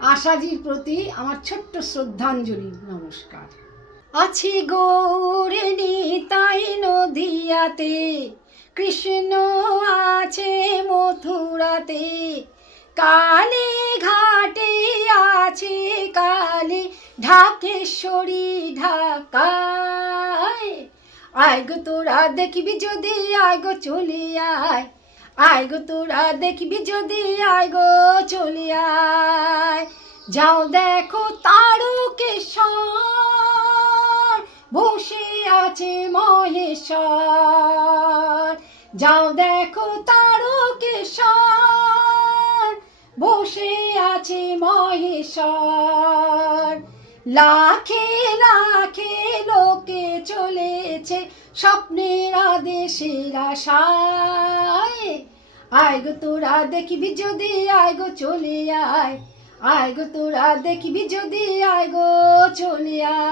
আশাজির প্রতি আমার ছোট্ট শ্রদ্ধাঞ্জলি নমস্কার। আছি গৌরে নিতাই নদিয়াতে, কৃষ্ণ আছে মথুরাতে, কালী ঘাটে আছে কালী ঢাকেশ্বরী ঢাকায়। আয় গো তোরা দেখবি যদি, আয় গো চলে আয়, আয় গো তোরা দেখবি যদি, আয় গো চলে আয়। যাও দেখো তারকেশ্বর বসে আছে মহেশ্বর, যাও দেখো তারকেশ্বর বসে আছে মহেশ্বর। লাখে লাখে লোকে চলেছে স্বপ্নের আদেশের আশায়। আয় গো তোরা দেখবি যদি, আয় গো চলে আয়, আয় গো তোরা দেখবি যদি, আয় গো চলে আয়।